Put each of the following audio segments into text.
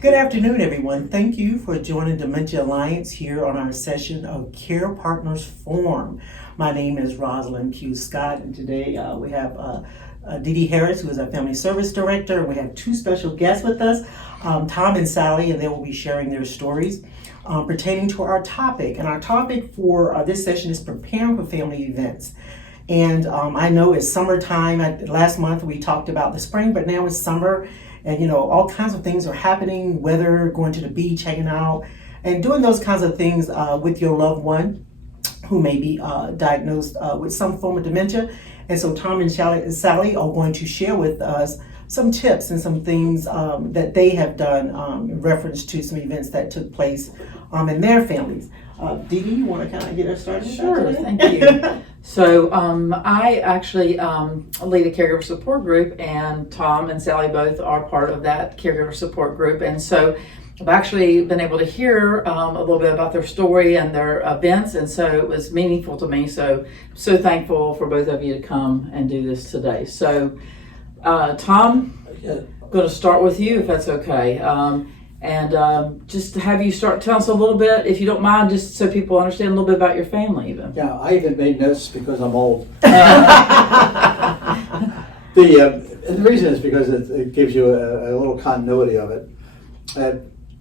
Good afternoon, everyone. Thank you for joining Dementia Alliance here on our session of Care Partners Forum. My name is Rosalind Pugh Scott, and today we have Dee Dee Harris, who is our Family Service Director, and we have two special guests with us, Tom and Sally, and they will be sharing their stories pertaining to our topic. And our topic for this session is preparing for family events. And I know it's summertime. Last month we talked about the spring, but now it's summer. And all kinds of things are happening, weather, going to the beach, hanging out, and doing those kinds of things with your loved one who may be diagnosed with some form of dementia. And so Tom and Sally are going to share with us some tips and some things that they have done in reference to some events that took place in their families. Dee Dee, you want to kind of get us started? Sure, thank you. So I actually lead a caregiver support group, and Tom and Sally both are part of that caregiver support group. And so I've actually been able to hear a little bit about their story and their events, and so it was meaningful to me. So thankful for both of you to come and do this today. So Tom, I'm going to start with you if that's okay. And just to have you start telling us a little bit, if you don't mind, just so people understand a little bit about your family even. Yeah, I even made notes because I'm old. The reason is because it gives you a little continuity of it.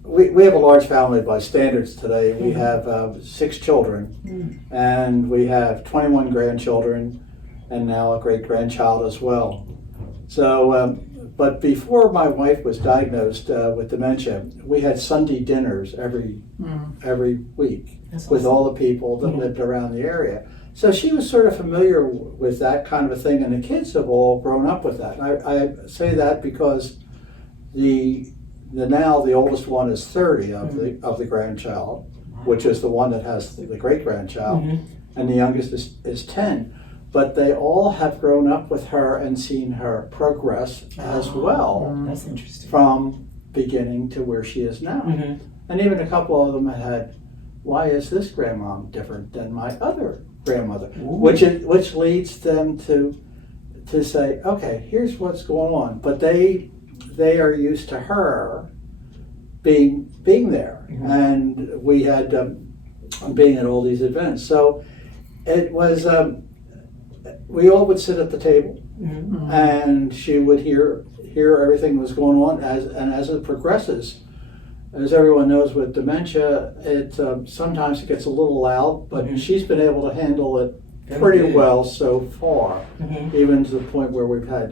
We have a large family by standards today. We have 6 children, and we have 21 grandchildren, and now a great-grandchild as well. So, but before my wife was diagnosed with dementia, we had Sunday dinners every week with all the people that lived around the area. So she was sort of familiar with that kind of a thing, and the kids have all grown up with that. I say that because the oldest one is 30 of the grandchild, which is the one that has the great grandchild, and the youngest is 10. But they all have grown up with her and seen her progress as well. That's interesting. From beginning to where she is now. And even a couple of them had, why is this grandmom different than my other grandmother? Which leads them to say, okay, here's what's going on. But they are used to her being there. And we had being at all these events. So it was, we all would sit at the table and she would hear everything that was going on as it progresses. As everyone knows with dementia, it sometimes it gets a little loud, but she's been able to handle it pretty well so far, even to the point where we've had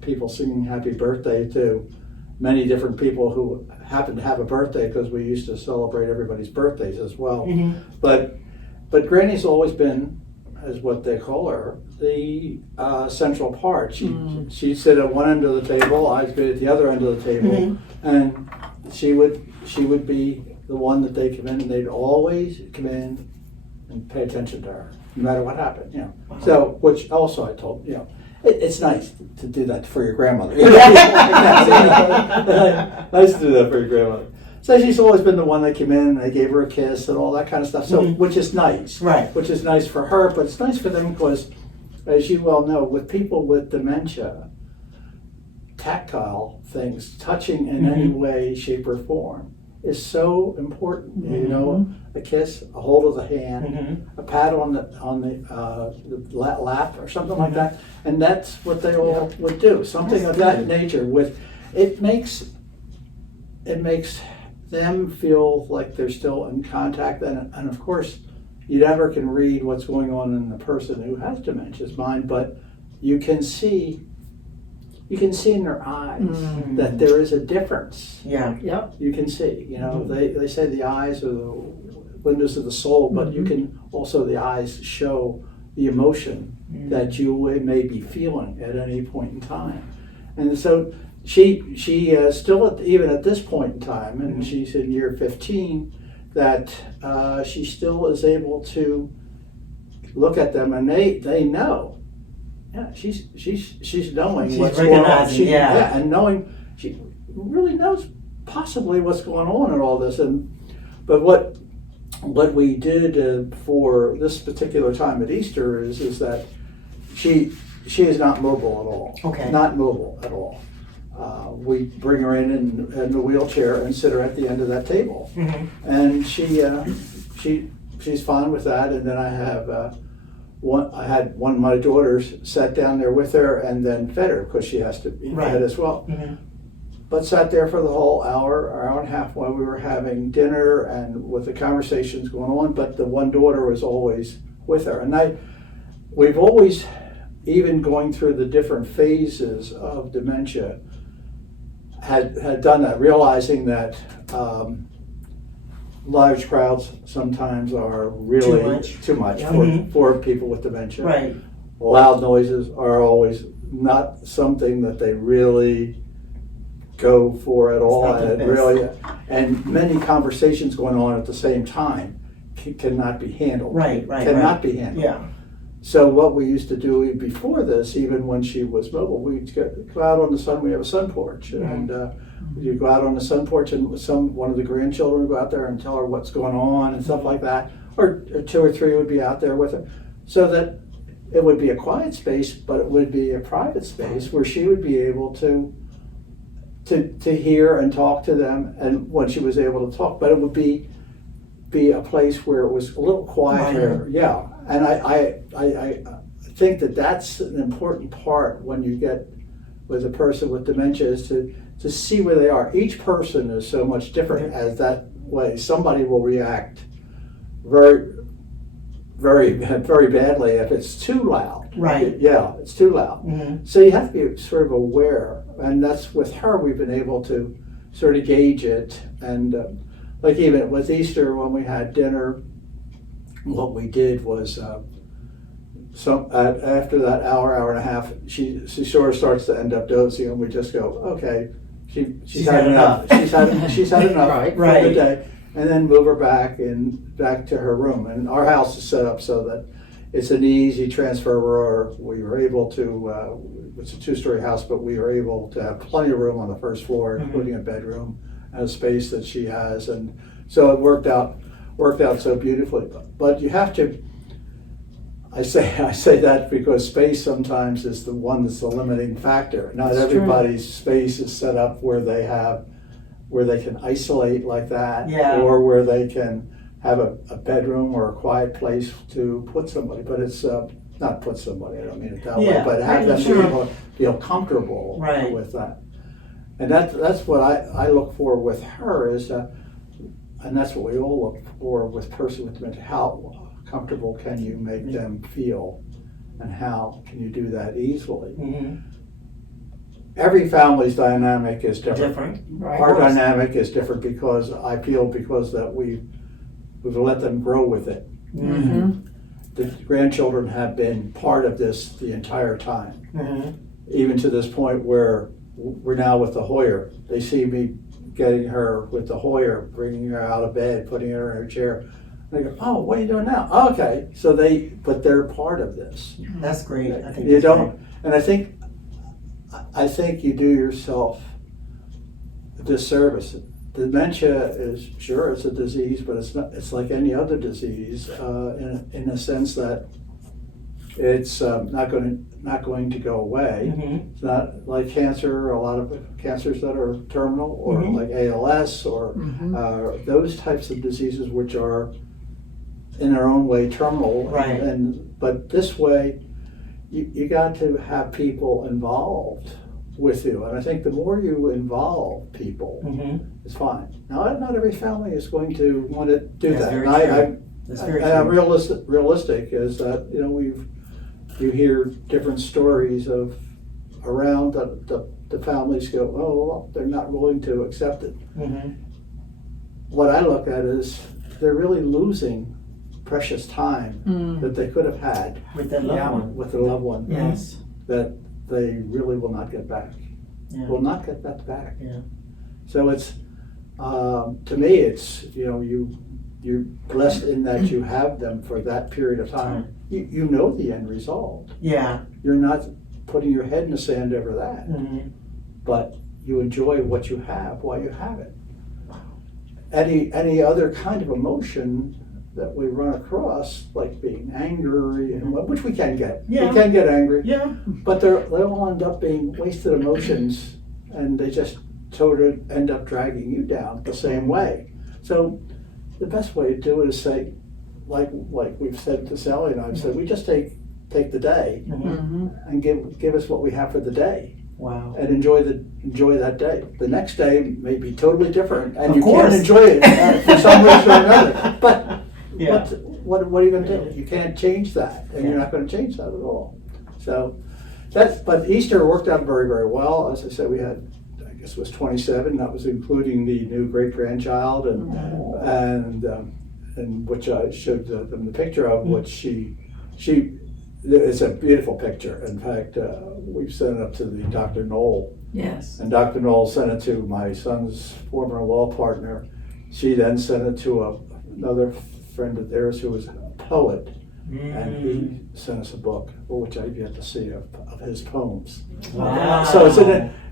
people singing happy birthday to many different people who happen to have a birthday, because we used to celebrate everybody's birthdays as well. But Granny's always been, as what they call her, the central part. She'd sit at one end of the table, I'd be at the other end of the table, and she would be the one that they come in, and they'd always come in and pay attention to her, no matter what happened. Wow. So, which also I told it's nice to do that for your grandmother. Nice to do that for your grandmother. So she's always been the one that came in and they gave her a kiss and all that kind of stuff. So, which is nice. Right. Which is nice for her, but it's nice for them because, as you well know, with people with dementia, tactile things, touching in any way, shape, or form, is so important. A kiss, a hold of the hand, a pat on the lap or something like that, and that's what they all would do. Something of that nature. It makes them feel like they're still in contact, and of course, you never can read what's going on in the person who has dementia's mind, but you can see in their eyes that there is a difference. You can see. They say the eyes are the windows of the soul, but you can also, the eyes show the emotion that you may be feeling at any point in time. And so she still, even at this point in time, and she's in year 15, that she still is able to look at them, and they know. Yeah, she's knowing what's going on. And knowing, she really knows possibly what's going on in all this. But what we did for this particular time at Easter is that she is not mobile at all. Okay. Not mobile at all. we bring her in the wheelchair and sit her at the end of that table. Mm-hmm. And she's fine with that. And then I had one of my daughters sat down there with her and then fed her because she has to be fed as well. Mm-hmm. But sat there for the whole hour and a half while we were having dinner and with the conversations going on. But the one daughter was always with her. And we've always, even going through the different phases of dementia, had done that, realizing that large crowds sometimes are really too much for people with dementia. Right. Loud noises are always not something that they really go for at all, and many conversations going on at the same time cannot be handled. Cannot be handled. Yeah. So what we used to do before this, even when she was mobile, we'd go out on the sun. We have a sun porch, and you go out on the sun porch, and one of the grandchildren would go out there and tell her what's going on and stuff like that, or two or three would be out there with her, so that it would be a quiet space, but it would be a private space where she would be able to hear and talk to them, and when she was able to talk, but it would be a place where it was a little quieter. Yeah. And I think that that's an important part when you get with a person with dementia, is to see where they are. Each person is so much different as that way. Somebody will react very, very, very badly if it's too loud. Right. Yeah, it's too loud. Mm-hmm. So you have to be sort of aware, and that's with her we've been able to sort of gauge it. And like even with Easter when we had dinner, what we did was after that hour and a half, she sort of starts to end up dozing, and we just go, okay, she's had enough. She's had enough for the day, and then move her back to her room. And our house is set up so that it's an easy transfer. We were able to. It's a 2-story house, but we were able to have plenty of room on the first floor, including a bedroom and a space that she has, and so it worked out so beautifully. But you have to, I say that because space sometimes is the one that's the limiting factor. Not everybody's space is set up where they can isolate like that, or where they can have a bedroom or a quiet place to put somebody. But it's not put somebody, I don't mean it that way, but have them be able to feel comfortable with that. And that's what I look for with her, is that, and that's what we all look for with person with dementia. How comfortable can you make them feel, and how can you do that easily? Mm-hmm. Every family's dynamic is different. Right. Our dynamic is different because I feel that we've let them grow with it. Mm-hmm. The grandchildren have been part of this the entire time, even to this point where we're now with the Hoyer. They see me getting her with the Hoyer, bringing her out of bed, putting her in her chair. They go, "Oh, what are you doing now?" Oh, okay, so but they're part of this. That's great. I think you don't, great. And I think you do yourself a disservice. Dementia is it's a disease, but it's not. It's like any other disease in a sense that it's not going to go away. Mm-hmm. It's not like cancer. A lot of cancers that are terminal, or like ALS, or those types of diseases, which are in their own way terminal. Right. But this way, you got to have people involved with you, and I think the more you involve people, it's fine. Now, not every family is going to want to do that. I'm realistic is that you hear different stories of around the families go, oh, well, they're not willing to accept it. What I look at is they're really losing precious time that they could have had with their loved one. Yes, that they really will not get back. Will not get that back. Yeah. So it's to me, it's you're blessed in that you have them for that period of time. You know the end result. Yeah. You're not putting your head in the sand over that, but you enjoy what you have while you have it. Any other kind of emotion that we run across, like being angry, and which we can get. We can get angry. Yeah. But they'll end up being wasted emotions and they just sort of end up dragging you down the same way. So the best way to do it is say, like we've said to Sally and I've said, we just take the day and give us what we have for the day. Wow. And enjoy that day. The next day may be totally different, and Of you course. can't enjoy it for some reason or another. But Yeah. what are you going to do? You can't change that, and you're not going to change that at all. So but Easter worked out very, very well. As I said, we had, I guess it was 27. That was including the new great grandchild, and which I showed them the picture of, which she. It's a beautiful picture. In fact, we've sent it up to the Dr. Knoll. Yes. And Dr. Knoll sent it to my son's former law partner. She then sent it to another friend of theirs who was a poet. And he sent us a book, which I've yet to see, of his poems. Wow. So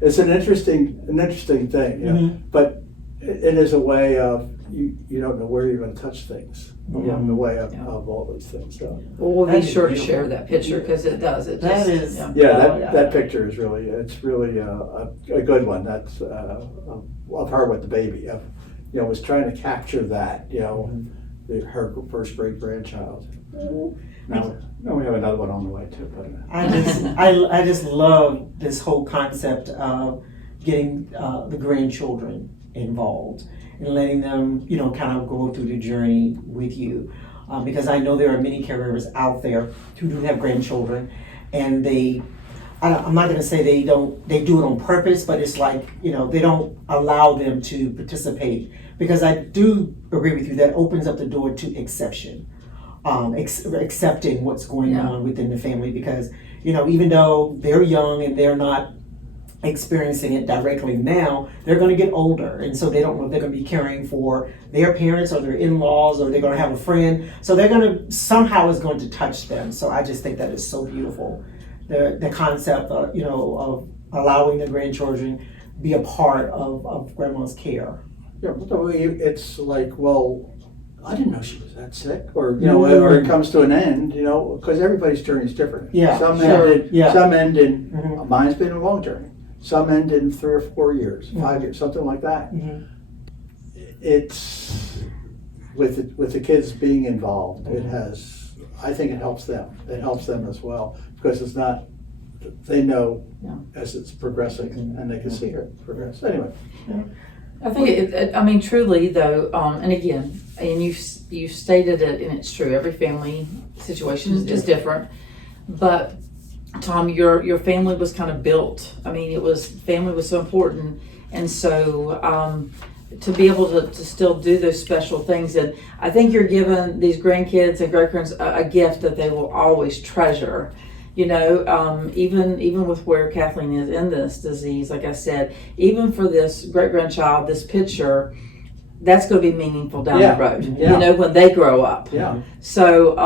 it's an interesting thing. You know? But it is a way of, you don't know where you're going to touch things along the way of all those things. So. Well, we'll That be is sure to beautiful. share that picture because it does. It That just, is- That picture is really, it's really a good one. That's of her with the baby. Was trying to capture that, her first great grandchild. Now we have another one on the way too. But I just love this whole concept of getting the grandchildren involved and letting them, kind of go through the journey with you. Because I know there are many caregivers out there who do have grandchildren, and I'm not going to say they do it on purpose, but it's like, they don't allow them to participate. Because I do agree with you, that opens up the door to exception. Accepting what's going on within the family, because even though they're young and they're not experiencing it directly now, they're going to get older, and so they don't know if they're going to be caring for their parents or their in-laws, or they're going to have a friend, so they're going to somehow is going to touch them. So I just think that is so beautiful, the concept of allowing the grandchildren be a part of grandma's care. It's like, well, I didn't know she was that sick, or or it comes to an end, because everybody's journey is different. Yeah, some sure. end in mine's been a long journey. Some end in 3 or 4 years, 5 years, something like that. It's with the kids being involved. I think it helps them. It helps them as well, because it's not. They know as it's progressing, and they can see her progress. Anyway. I think truly though, and again, and you stated it, and it's true. Every family situation is different, but Tom, your family was kind of built. Family was so important, and so to be able to still do those special things, and I think you're giving these grandkids and great-grands a gift that they will always treasure. Even with where Kathleen is in this disease, like I said, even for this great-grandchild, this picture, that's going to be meaningful down the road, when they grow up. Yeah. So,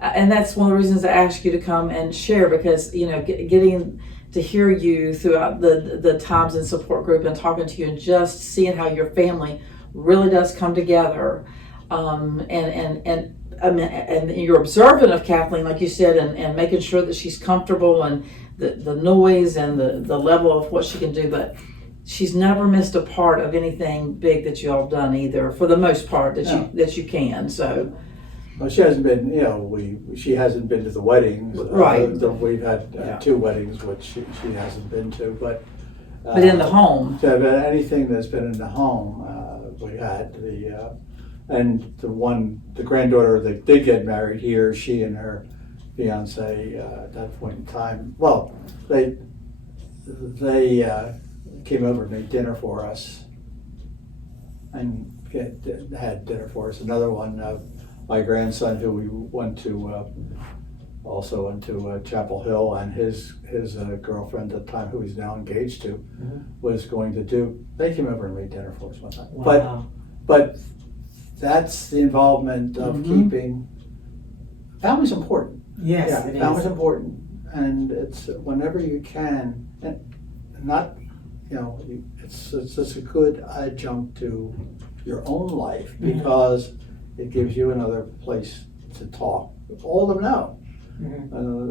and that's one of the reasons I asked you to come and share, because, getting to hear you throughout the times in support group and talking to you and just seeing how your family really does come together, and you're observant of Kathleen, like you said, and making sure that she's comfortable, and the noise and the level of what she can do, but she's never missed a part of anything big that you all have done either, for the most part, that you can. So, well, she hasn't been, she hasn't been to the weddings. Right. We've had 2 weddings, which she hasn't been to, but in the home. So anything that's been in the home, we had and the granddaughter that did get married here, she and her fiance at that point in time, well, they came over and made dinner for us, and had dinner for us. Another one, my grandson, who we went to, also went to Chapel Hill, and his girlfriend at the time, who he's now engaged to, was going to do. They came over and made dinner for us one time. Wow. But that's the involvement of keeping. Family's important. Yes, it family's is. important, and it's whenever you can, and not, it's just a good adjunct to your own life, because it gives you another place to talk. All of them know.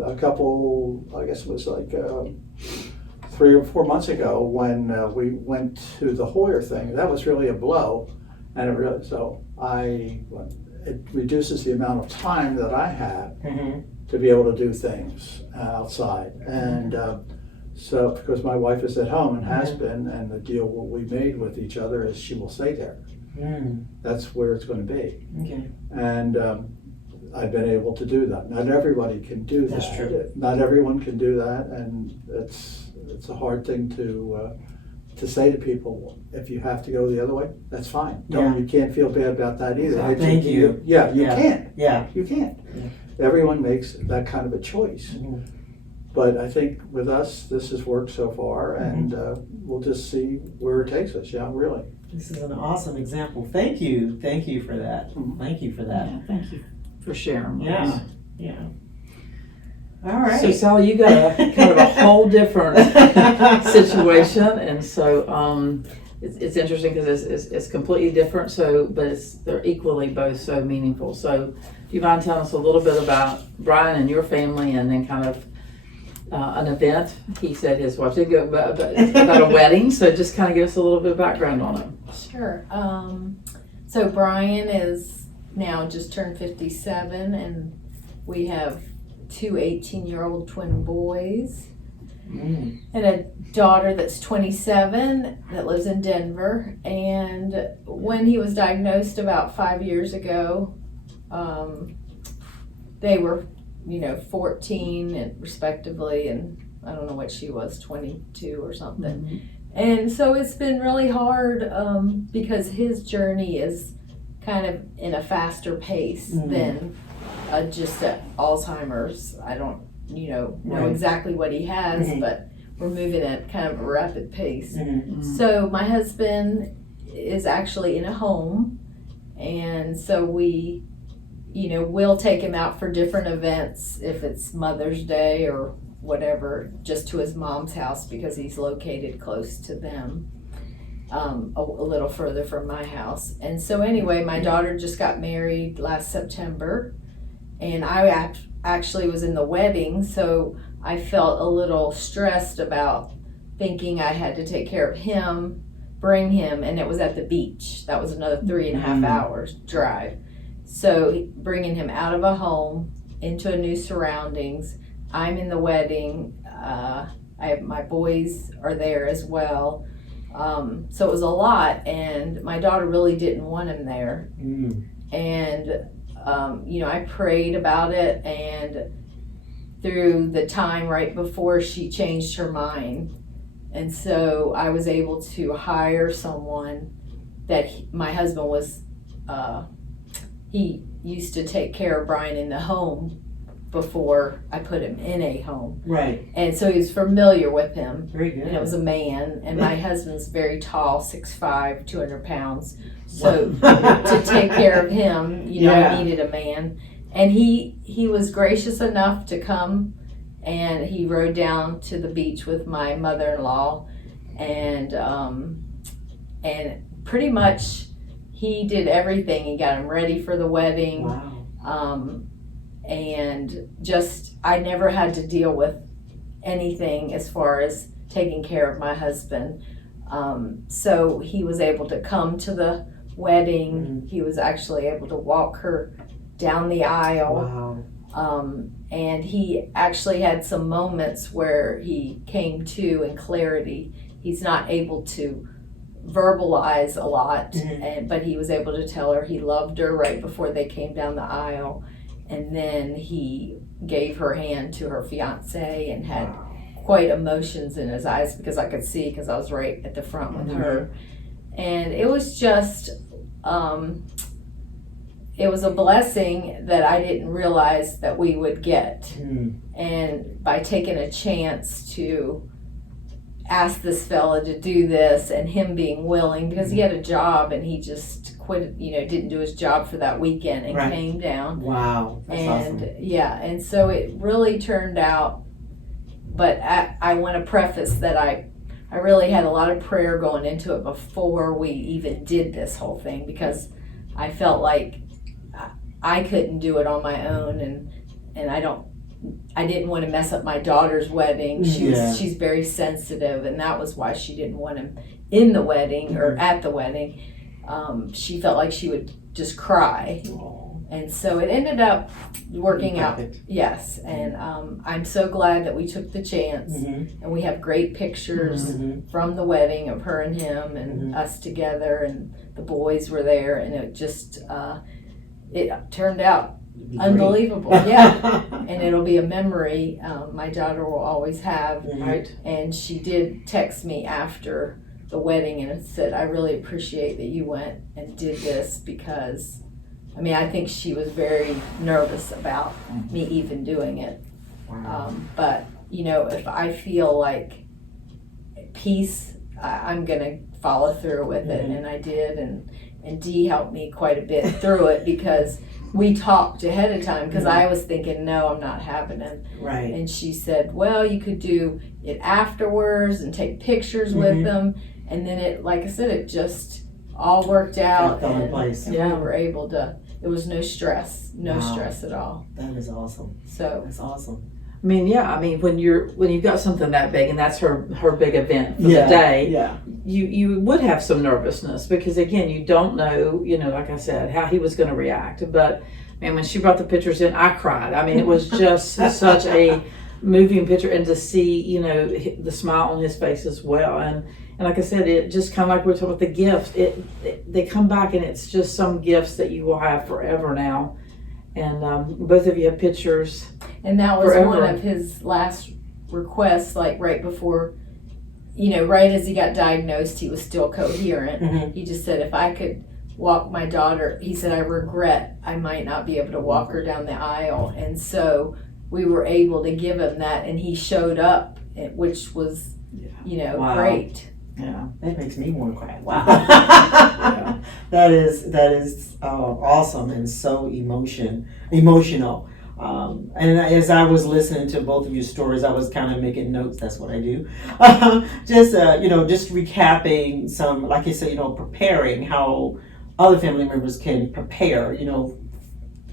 A couple, I guess it was like 3 or 4 months ago when we went to the Hoyer thing. That was really a blow, and it reduces the amount of time that I have to be able to do things outside. And so, because my wife is at home and has been, and the deal what we made with each other is she will stay there. That's where it's going to be. Okay. And I've been able to do that. Not everybody can do that. That's true. Not everyone can do that, and it's a hard thing to say to people. If you have to go the other way, that's fine. You can't feel bad about that either. Thank you. Yeah, you can't. Yeah. You can't. Yeah. Everyone makes that kind of a choice. But I think with us, this has worked so far, and we'll just see where it takes us. Yeah, really. This is an awesome example. Thank you. Thank you for that. Thank you for that. Yeah, thank you for sharing. with us. Yeah. All right. So Sally, you got a kind of a whole different situation, and so it's interesting because it's completely different. So, but they're equally both so meaningful. So, do you mind telling us a little bit about Brian and your family, and then kind of an event? He said his wife did go about a wedding. So, just kind of give us a little bit of background on it. Sure. So Brian is now just turned 57, and we have 2 18-year-old twin boys and a daughter that's 27 that lives in Denver. And when he was diagnosed about 5 years ago, they were 14 and respectively, and I don't know what she was, 22 or something. And so it's been really hard because his journey is kind of in a faster pace than just Alzheimer's. I don't, know exactly what he has, but we're moving at kind of a rapid pace. So my husband is actually in a home, and so we, we'll take him out for different events if it's Mother's Day or whatever, just to his mom's house because he's located close to them. A little further from my house. And so anyway, my daughter just got married last September, and I actually was in the wedding, so I felt a little stressed about thinking I had to take care of him, bring him, and it was at the beach. That was another 3.5 hours drive. So bringing him out of a home into a new surroundings. I'm in the wedding. My boys are there as well. So it was a lot, and my daughter really didn't want him there. And, I prayed about it, and through the time right before she changed her mind. And so I was able to hire someone that my husband was, he used to take care of Brian in the home before I put him in a home. Right. And so he was familiar with him. Very good. And it was a man, and my husband's very tall, 6'5", 200 pounds. So to take care of him, I needed a man. And he was gracious enough to come, and he rode down to the beach with my mother-in-law, and pretty much he did everything. He got him ready for the wedding. Wow. And just, I never had to deal with anything as far as taking care of my husband. So he was able to come to the wedding. He was actually able to walk her down the aisle. Wow. And he actually had some moments where he came to in clarity. He's not able to verbalize a lot, but he was able to tell her he loved her right before they came down the aisle. And then he gave her hand to her fiance and had quite emotions in his eyes because I could see, because I was right at the front with her. And it was just, it was a blessing that I didn't realize that we would get. And by taking a chance to ask this fella to do this, and him being willing, because he had a job and he just quit, didn't do his job for that weekend and came down. Wow. That's And awesome. and so it really turned out, but I want to preface that I really had a lot of prayer going into it before we even did this whole thing, because I felt like I couldn't do it on my own, and I don't I didn't want to mess up my daughter's wedding. Yeah. She's very sensitive, and that was why she didn't want him in the wedding or at the wedding. She felt like she would just cry. And so it ended up working out. Yes, and I'm so glad that we took the chance, and we have great pictures from the wedding of her and him and us together, and the boys were there, and it just it turned out unbelievable. Yeah, and it'll be a memory my daughter will always have. Right. And she did text me after the wedding and said, "I really appreciate that you went and did this, because I mean, I think she was very nervous about me even doing it." But, you know, if I feel like peace, I'm going to follow through with it. And I did. And Dee helped me quite a bit through it, because we talked ahead of time, because I was thinking, no, I'm not having him. Right. And she said, well, you could do it afterwards and take pictures with them. And then it, like I said, it just all worked out. Fell in place. And we were able to. It was no stress at all. That is awesome. So That's awesome. I mean, yeah. I mean, when you've got something that big, and that's her big event for the day, Yeah. you would have some nervousness, because again, you don't know, you know, like I said, how he was going to react. But man, when she brought the pictures in, I cried. I mean, it was just such a moving picture, and to see, you know, the smile on his face as well, and like I said, it just kind of like we were talking about the gift. They come back, and it's just some gifts that you will have forever now. And both of you have pictures. And that was forever. one of his last requests, like right before, you know, right as he got diagnosed, he was still coherent. He just said, if I could walk my daughter, he said, I regret I might not be able to walk her down the aisle. And so we were able to give him that, and he showed up, which was, you know, great. Yeah, that makes me want to cry. Wow. That is awesome and so emotional. And as I was listening to both of your stories, I was kind of making notes. That's what I do. Just recapping some, like you said, you know, preparing how other family members can prepare, you know,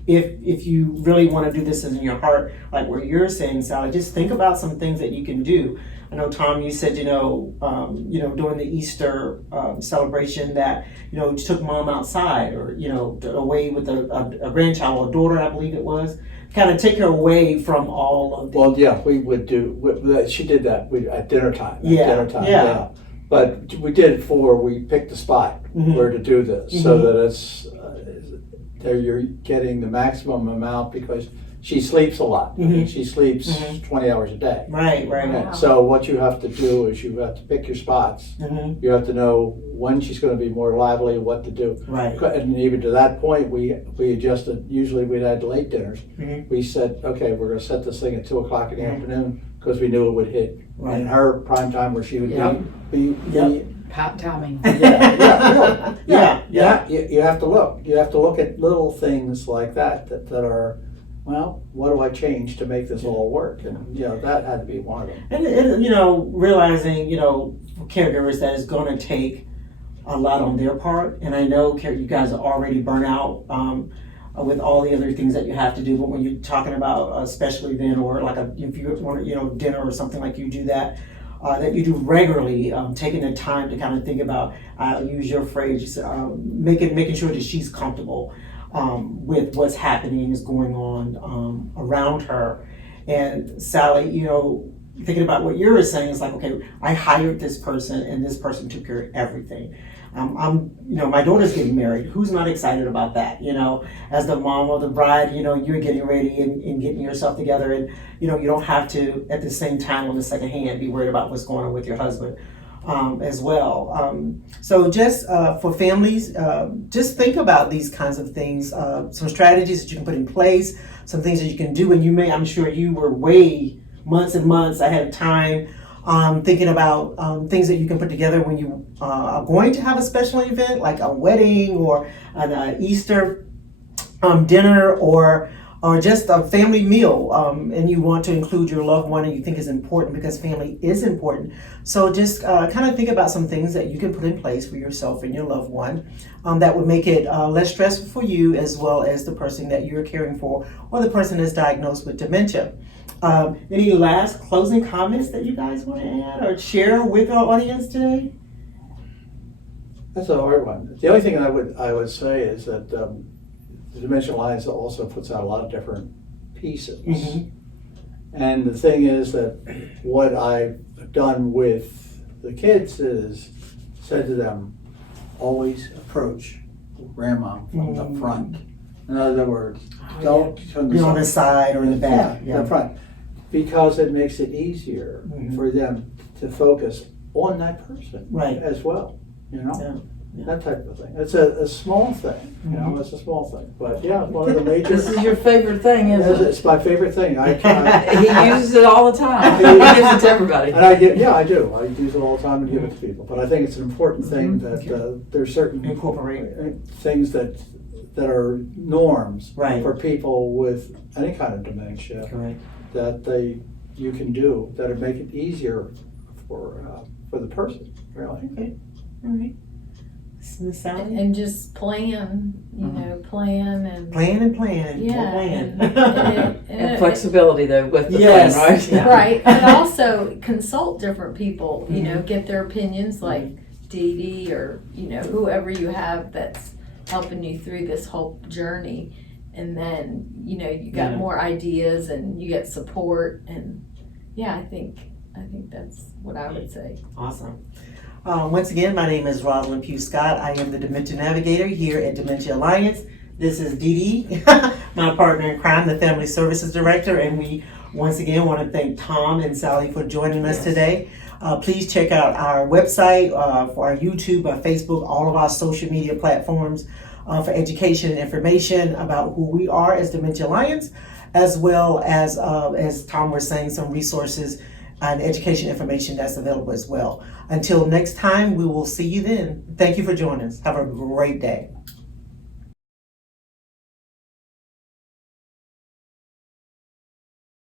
if you really want to do this in your heart, like what you're saying, Sally, just think about some things that you can do. I know, Tom, you said, during the Easter celebration that, you know, you took mom outside, or, you know, away with a grandchild or a daughter, I believe it was. Kind of take her away from all of the... Well, yeah, we would do, she did that at dinner time. Yeah. But we did it we picked the spot where to do this, so that it's, there you're getting the maximum amount, because she sleeps a lot. She sleeps 20 hours a day. Right. Wow. So what you have to do is you have to pick your spots. You have to know when she's going to be more lively, what to do. Right. And even to that point, we adjusted. Usually we'd had late dinners. We said, okay, we're going to set this thing at 2:00 in the afternoon, because we knew it would hit in her prime time, where she would be Pat timing. Yeah. You have to look. You have to look at little things like that are, well, what do I change to make this all work? And, you know, that had to be one of them. And you know, realizing, you know, for caregivers, that it's going to take a lot on their part. And I know you guys are already burnt out with all the other things that you have to do. But when you're talking about a special event, or like if you want, you know, dinner or something, like you do that you do regularly, taking the time to kind of think about, I'll use your phrase, making sure that she's comfortable with what's happening, is going on around her. And Sally, you know, thinking about what you're saying, is like, okay, I hired this person, and this person took care of everything. My daughter's getting married. Who's not excited about that? You know, as the mom or the bride, you know, you're getting ready and getting yourself together, and, you know, you don't have to, at the same time, on the second hand, be worried about what's going on with your husband as well. So just for families, just think about these kinds of things, some strategies that you can put in place, some things that you can do. And I'm sure you were months and months ahead of time, thinking about things that you can put together when you are going to have a special event, like a wedding or an Easter dinner, or just a family meal, and you want to include your loved one, and you think is important, because family is important. So just kind of think about some things that you can put in place for yourself and your loved one that would make it less stressful for you, as well as the person that you're caring for, or the person that's diagnosed with dementia. Any last closing comments that you guys want to add or share with our audience today? That's a hard one. The only thing I would say is that the Dementia Alliance also puts out a lot of different pieces. Mm-hmm. And the thing is that what I've done with the kids is said to them, always approach grandma from the front. In other words, don't from Be on the side or in the back. Yeah, the front. Because it makes it easier for them to focus on that person Right. as well. You know? Yeah. That type of thing. It's a small thing, you know, it's a small thing. But yeah, one of the major. This is your favorite thing, isn't it? It's my favorite thing. I He uses it all the time. He gives it to everybody. And I do. I use it all the time and give it to people. But I think it's an important thing that there's certain Incorporate. things that are norms Right. for people with any kind of dementia Correct. that you can do that make it easier for the person. Really. Okay. All right. Miss Sally? And just plan, you know, plan and. Plan and plan. Yeah. Plan. And flexibility though with the Yes. plan, right? Yeah. Right, but also consult different people, you know, get their opinions like Dee Dee or, you know, whoever you have that's helping you through this whole journey. And then, you know, you got more ideas and you get support and yeah, I think that's what I would say. Awesome. Once again, my name is Rosalind Pugh Scott. I am the Dementia Navigator here at Dementia Alliance. This is Dee Dee, my partner in crime, the Family Services Director, and we once again want to thank Tom and Sally for joining us today. Please check out our website, for our YouTube, our Facebook, all of our social media platforms for education and information about who we are as Dementia Alliance, as well as Tom was saying, some resources and education information that's available as well. Until next time, we will see you then. Thank you for joining us. Have a great day.